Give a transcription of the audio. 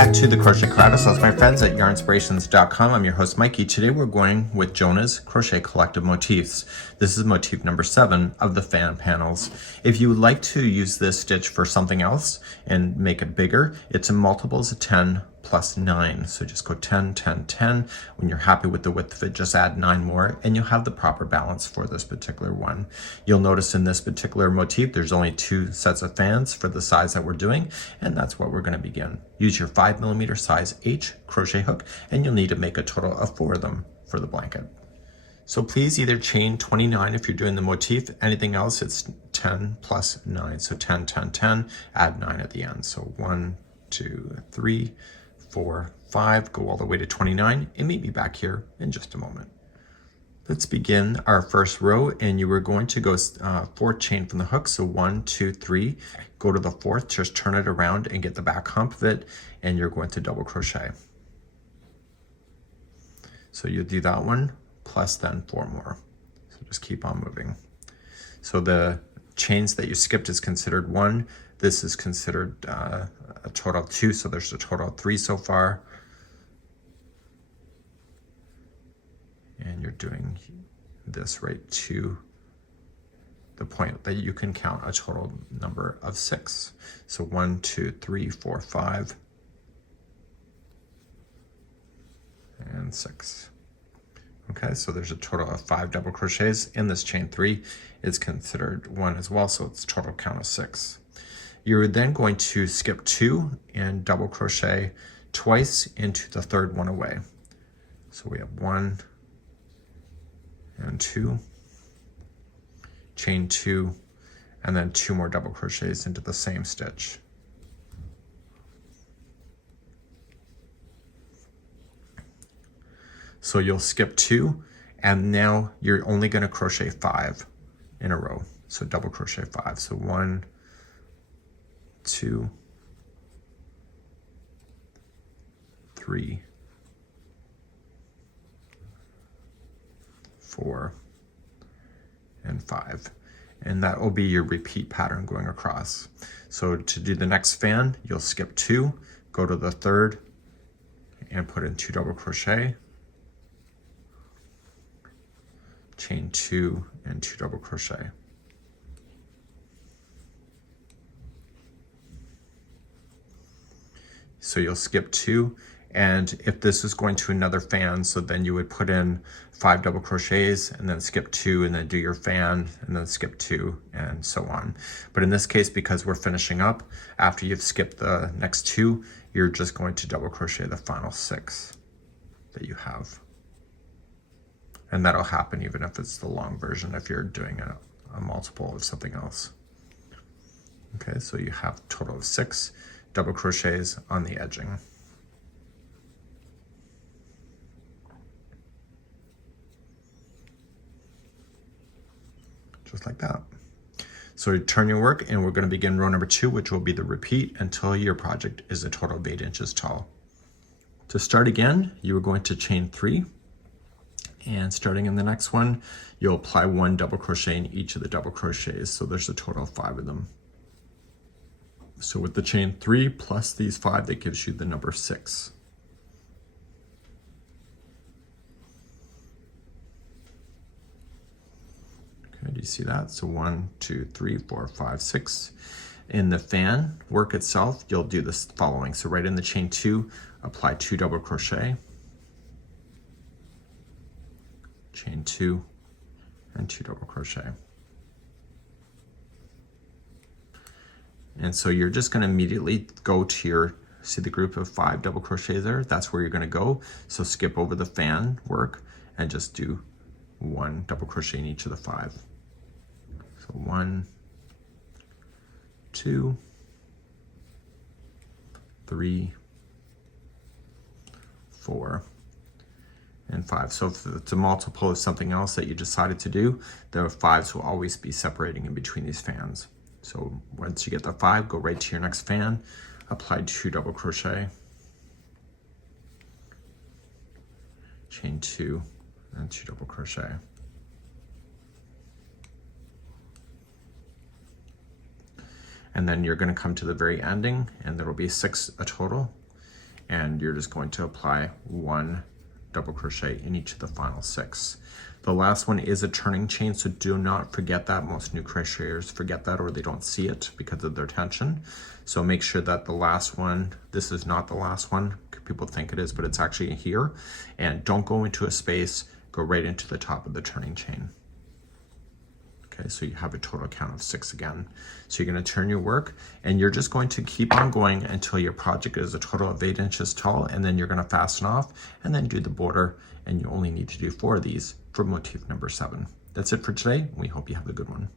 back to the Crochet Karate. That's my friends at Yarnspirations.com. I'm your host Mikey. Today we're going with Jonah's Crochet Collective Motifs. This is motif number 7 of the fan panels. If you would like to use this stitch for something else and make it bigger, it's in multiples of 10 plus 9. So just go 10, 10, 10. When you're happy with the width of it, just add 9 more and you'll have the proper balance for this particular one. You'll notice in this particular motif, there's only 2 sets of fans for the size that we're doing, and that's what we're going to begin. Use your 5mm size H crochet hook, and you'll need to make a total of 4 of them for the blanket. So please either chain 29 if you're doing the motif. Anything else, it's 10 plus 9. So 10, 10, 10, add 9 at the end. So 1, 2, 3, 4, 5, go all the way to 29, and meet me back here in just a moment. Let's begin our first row, and you are going to go 4th chain from the hook. So 1, 2, 3, go to the 4th, just turn it around and get the back hump of it, and you're going to double crochet. So you do that one, plus then 4 more. So just keep on moving. So the chains that you skipped is considered 1. This is considered a total of 2, so there's a total of 3 so far. And you're doing this right to the point that you can count a total number of 6. So 1, 2, 3, 4, 5, and 6. Okay, so there's a total of 5 double crochets in this chain 3. It's considered 1 as well, so it's total count of 6. You're then going to skip 2 and double crochet twice into the 3rd one away. So we have 1 and 2, chain 2, and then 2 more double crochets into the same stitch. So you'll skip 2, and now you're only going to crochet 5 in a row. So double crochet 5. So 1, 2, 3, 4, and 5. And that will be your repeat pattern going across. So to do the next fan, you'll skip 2, go to the 3rd, and put in 2 double crochet, chain 2, and 2 double crochet. So you'll skip 2, and if this is going to another fan, so then you would put in 5 double crochets and then skip 2 and then do your fan and then skip 2 and so on. But in this case, because we're finishing up, after you've skipped the next 2, you're just going to double crochet the final 6 that you have. And that'll happen even if it's the long version, if you're doing a multiple of something else. Okay, so you have a total of 6 double crochets on the edging. Just like that. So turn your work, and we're going to begin row number 2, which will be the repeat until your project is a total of 8 inches tall. To start again, you are going to chain 3, and starting in the next one, you'll apply 1 double crochet in each of the double crochets. So there's a total of 5 of them. So with the chain 3 plus these 5, that gives you the number 6. Okay, do you see that? So 1, 2, 3, 4, 5, 6. In the fan work itself, you'll do this following. So right in the chain 2, apply 2 double crochet, chain 2, and 2 double crochet. And so you're just going to immediately go to your, see the group of 5 double crochets there? That's where you're going to go. So skip over the fan work and just do 1 double crochet in each of the 5. So 1, 2, 3, 4, and 5. So if it's a multiple of something else that you decided to do, the 5s will always be separating in between these fans. So once you get the 5, go right to your next fan, apply 2 double crochet, chain 2, and 2 double crochet. And then you're going to come to the very ending, and there will be 6 a total. and you're just going to apply 1 double crochet in each of the final 6. The last one is a turning chain, so do not forget that. Most new crocheters forget that, or they don't see it because of their tension. So make sure that the last one, this is not the last one. People think it is, but it's actually here. And don't go into a space, go right into the top of the turning chain. Okay, so you have a total count of 6 again. So you're going to turn your work, and you're just going to keep on going until your project is a total of 8 inches tall, and then you're going to fasten off and then do the border, and you only need to do 4 of these for motif number 7. That's it for today. We hope you have a good one.